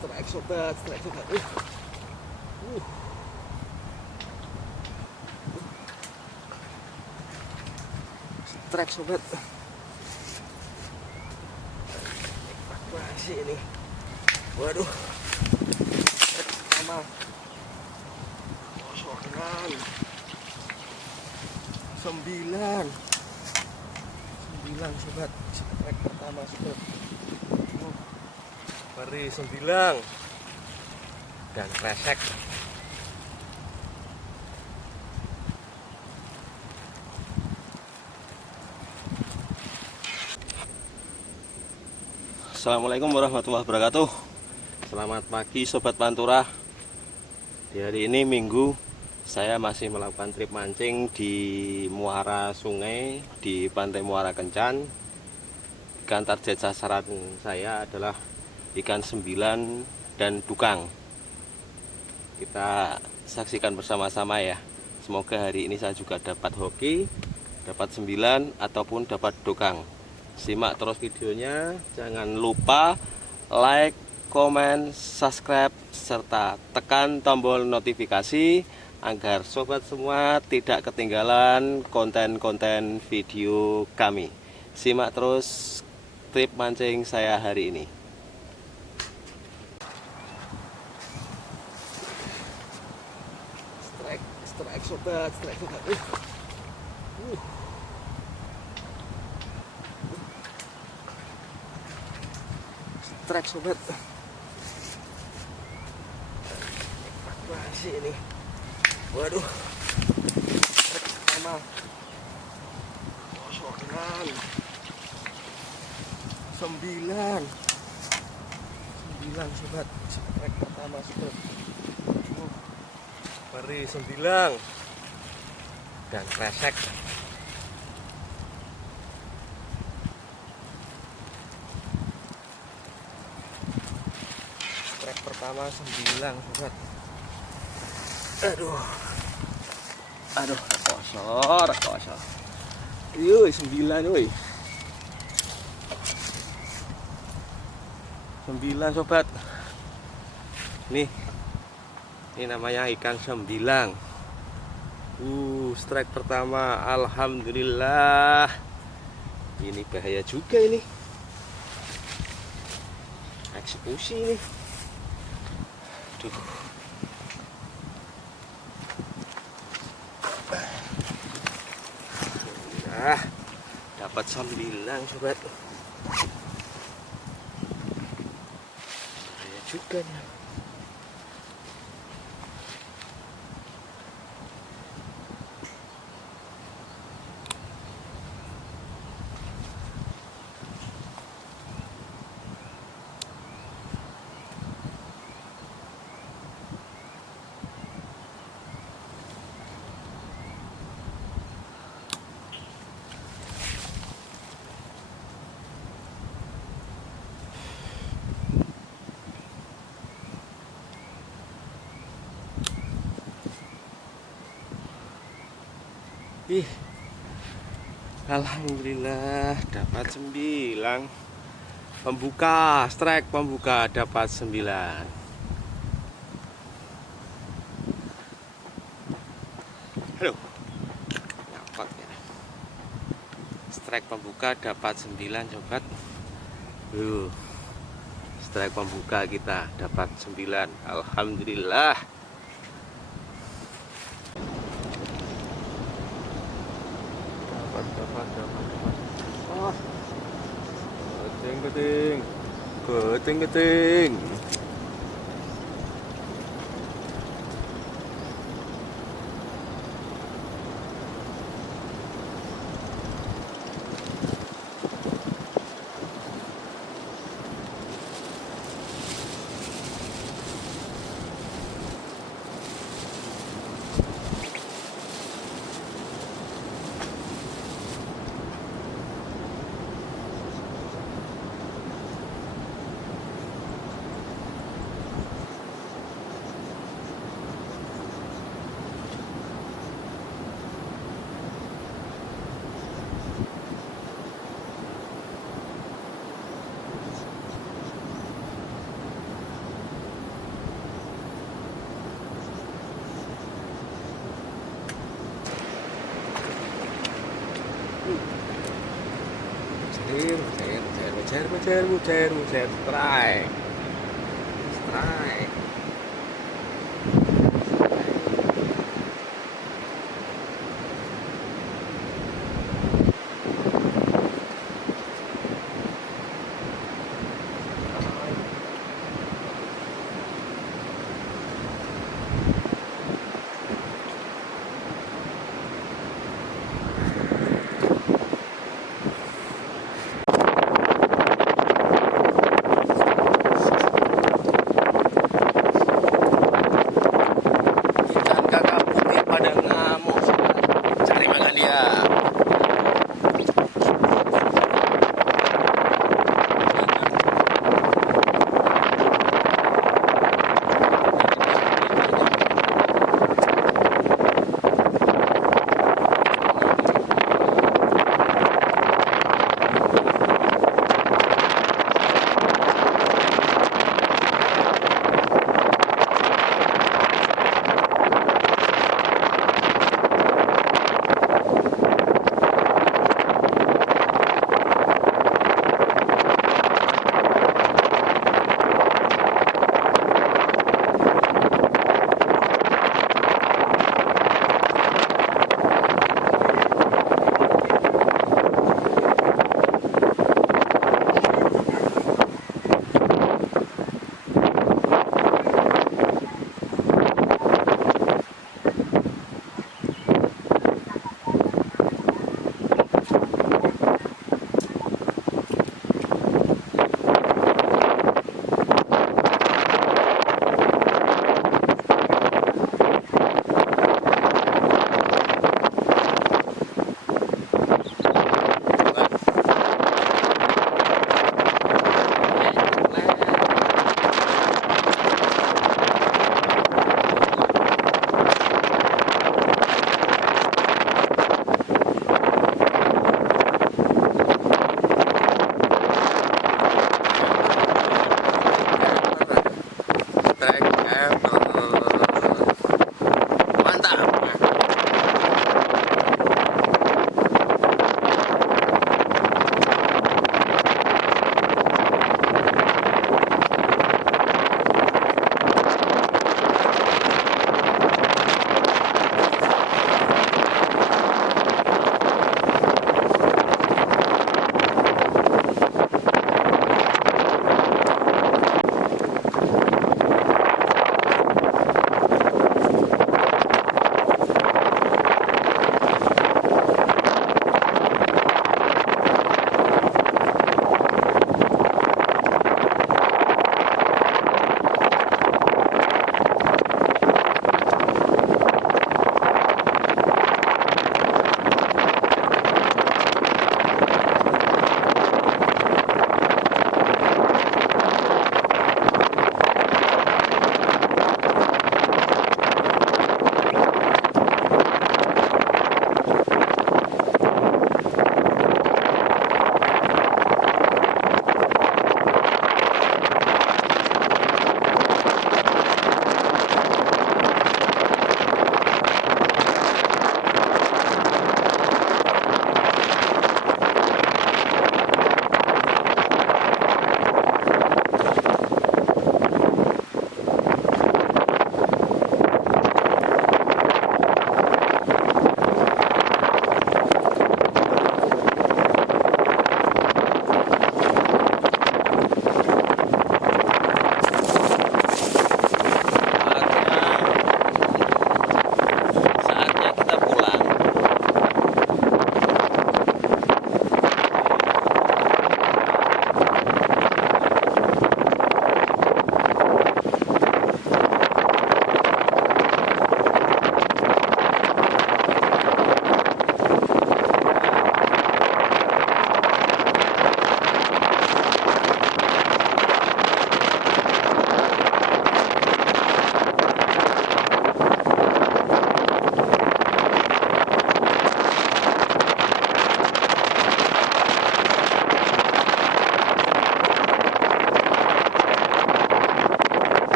Strike sobat, strike sobat. Strike sobat. Masih ini. Waduh. Strike pertama. Kosokan. 9 sobat. Strike pertama sobat. Mari 9 dan kresek. Assalamualaikum warahmatullahi wabarakatuh. Selamat pagi sobat Pantura. Di hari ini Minggu, saya masih melakukan trip mancing di muara sungai di Pantai Muara Kencan. Ikan target sasaran saya adalah ikan 9 dan dukang. Kita saksikan bersama-sama ya. Semoga hari ini saya juga dapat hoki, dapat 9 ataupun dapat dukang. Simak terus videonya, jangan lupa like, komen, subscribe, serta tekan tombol notifikasi agar sobat semua tidak ketinggalan konten-konten video kami. Simak terus trip mancing saya hari ini. Strike sobat, strike sobat. Strike sobat. Masih ini. Waduh. Strike pertama. Kosokan. 9 sobat. Strike pertama sobat. Mari 9 dan kresek. Strike pertama 9 sobat. Aduh, kosor. Yoi 9 woi. 9 sobat. Nih. Ini namanya ikan 9. Strike pertama, alhamdulillah. Ini bahaya juga ini. Eksekusi ini. Duh. Nah, dapat 9 sobat. Bahaya juga nih. Alhamdulillah dapat 9. Pembuka, strike pembuka dapat 9. Halo. Dapat ya. Strike pembuka dapat 9 sobat. Strike pembuka kita dapat 9. Alhamdulillah. Dapat. Keting. mujer, mujer, mujer, mujer, strike, strike.